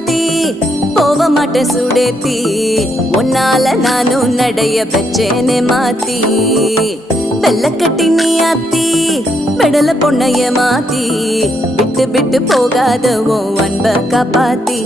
மாத்தி போக மாட்டேன் சுடேத்தி உன்னால நானும் நடைய பெச்சேனே மாத்தி வெள்ளக்கட்டி நீ ஆத்தி பெடல பொண்ணைய மாத்தி விட்டு விட்டு போகாத உன் அன்ப காப்பாத்தி